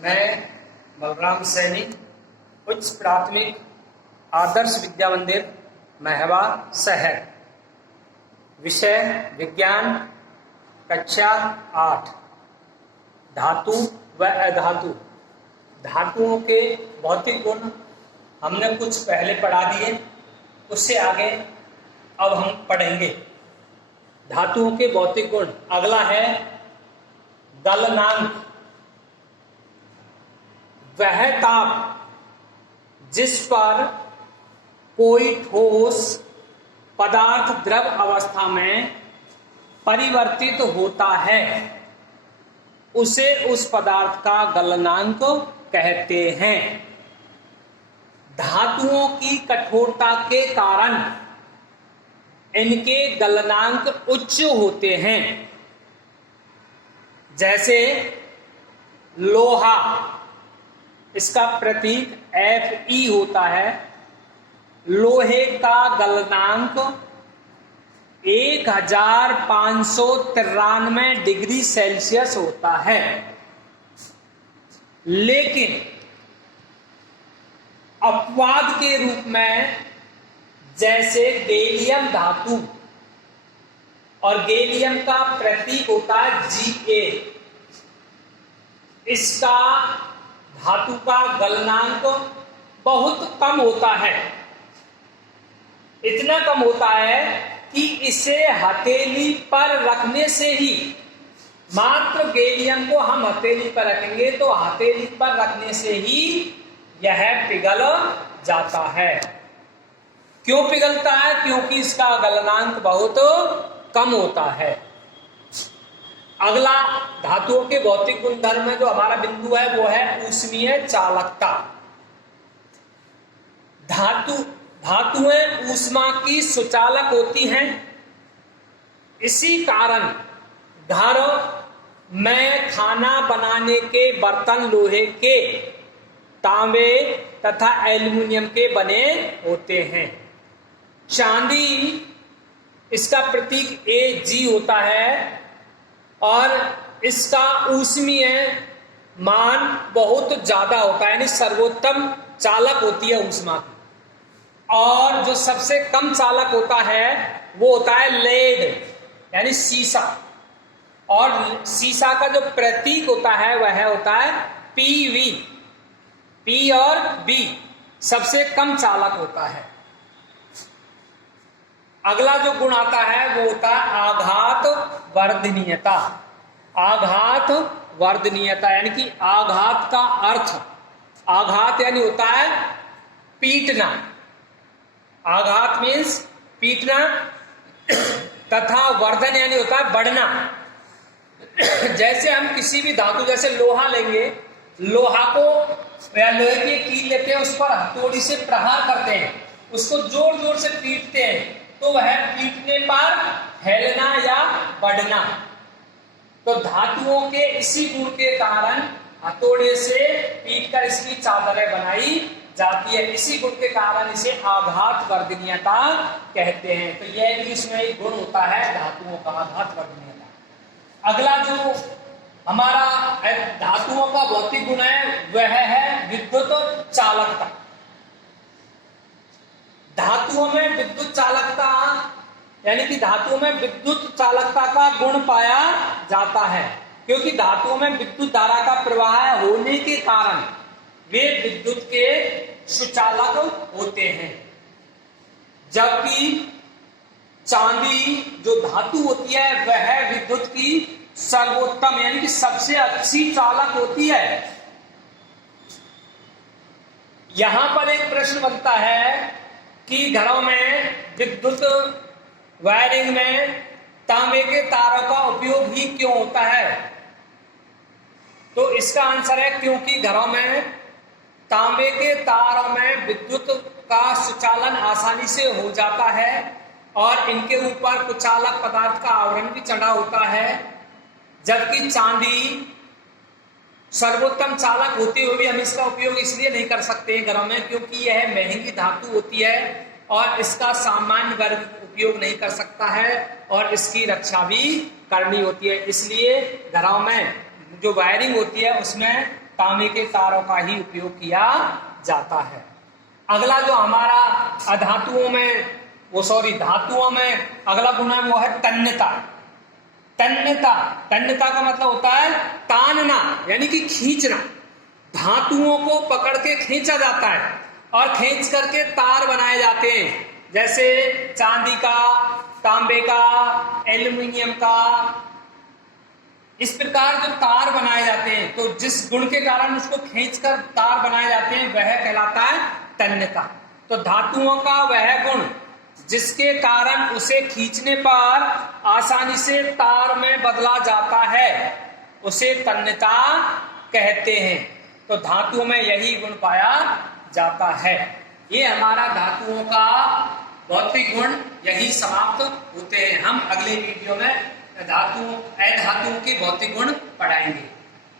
मैं बलराम सैनी उच्च प्राथमिक आदर्श विद्या मंदिर महवा शहर, विषय विज्ञान, कक्षा 8, धातु व अधातु। धातुओं के भौतिक गुण हमने कुछ पहले पढ़ा दिए, उससे आगे अब हम पढ़ेंगे। धातुओं के भौतिक गुण अगला है गलनांक। वह ताप जिस पर कोई ठोस पदार्थ द्रव अवस्था में परिवर्तित होता है उसे उस पदार्थ का गलनांक कहते हैं। धातुओं की कठोरता के कारण इनके गलनांक उच्च होते हैं। जैसे लोहा, इसका प्रतीक Fe होता है। लोहे का गलनांक 1593 डिग्री सेल्सियस होता है, लेकिन अपवाद के रूप में जैसे गैलियम धातु, और गैलियम का प्रतीक होता है Ga, इसका धातु का गलनांक बहुत कम होता है। इतना कम होता है कि इसे हथेली पर रखने से ही, मात्र गैलियम को हम हथेली पर रखेंगे तो हथेली पर रखने से ही यह पिघल जाता है। क्यों पिघलता है? क्योंकि इसका गलनांक बहुत कम होता है। अगला धातुओं के भौतिक गुणधर्म में जो हमारा बिंदु है वो है ऊष्मीय चालकता। धातुएं ऊष्मा की सुचालक होती हैं। इसी कारण घर में खाना बनाने के बर्तन लोहे के, तांबे तथा एल्युमिनियम के बने होते हैं। चांदी, इसका प्रतीक Ag होता है और इसका ऊष्मीय मान बहुत ज्यादा होता है, यानी सर्वोत्तम चालक होती है ऊष्मा की। और जो सबसे कम चालक होता है वो होता है लेड, यानी सीसा। और सीसा का जो प्रतीक होता है वह होता है Pv। P और B सबसे कम चालक होता है। अगला जो गुण आता है वो होता है आघात वर्धनीयता। आघात वर्धनीयता यानी कि आघात का अर्थ, आघात यानी होता है पीटना। आघात मीन्स पीटना, तथा वर्धन यानी होता है बढ़ना। जैसे हम किसी भी धातु, जैसे लोहा लेंगे, लोहा को या लोहे की कील लेते हैं, उस पर हथौड़ी से प्रहार करते हैं, उसको जोर जोर से पीटते हैं, तो वह पीटने पर फैलना या बढ़ना। तो धातुओं के इसी गुण के कारण हथौड़े से पीटकर इसकी चादरें बनाई जाती है। इसी गुण के कारण इसे आघात वर्धनीयता कहते हैं। तो यह भी इसमें एक गुण होता है धातुओं का, आघात वर्धनीयता। अगला जो हमारा धातुओं का भौतिक गुण है वह है विद्युत चालकता। धातुओं में विद्युत चालकता यानी कि धातुओं में विद्युत चालकता का गुण पाया जाता है, क्योंकि धातुओं में विद्युत धारा का प्रवाह होने के कारण वे विद्युत के सुचालक होते हैं। जबकि चांदी जो धातु होती है वह विद्युत की सर्वोत्तम यानी कि सबसे अच्छी चालक होती है। यहां पर एक प्रश्न बनता है कि घरों में विद्युत वायरिंग में तांबे के तारों का उपयोग ही क्यों होता है? तो इसका आंसर है क्योंकि घरों में तांबे के तारों में विद्युत का सुचालन आसानी से हो जाता है और इनके ऊपर कुचालक पदार्थ का आवरण भी चढ़ा होता है। जबकि चांदी सर्वोत्तम चालक होते हुए भी हम इसका उपयोग इसलिए नहीं कर सकते हैं घरों में, क्योंकि यह महंगी धातु होती है और इसका सामान्य वर्ग उपयोग नहीं कर सकता है और इसकी रक्षा भी करनी होती है। इसलिए घरों में जो वायरिंग होती है उसमें तांबे के तारों का ही उपयोग किया जाता है। अगला जो हमारा धातुओं में अगला गुण है वो है तन्यता। तन्यता का मतलब होता है तानना, यानी कि खींचना। धातुओं को पकड़ के खींचा जाता है और खींच करके तार बनाए जाते हैं, जैसे चांदी का, तांबे का, एल्युमिनियम का। इस प्रकार जो तार बनाए जाते हैं, तो जिस गुण के कारण उसको खींचकर तार बनाए जाते हैं वह कहलाता है तन्यता। तो धातुओं का वह गुण जिसके कारण उसे खींचने पर आसानी से तार में बदला जाता है उसे तन्यता कहते हैं। तो धातुओं में यही गुण पाया जाता है। ये हमारा धातुओं का भौतिक गुण यही समाप्त होते हैं। हम अगले वीडियो में अधातुओं के भौतिक गुण पढ़ाएंगे।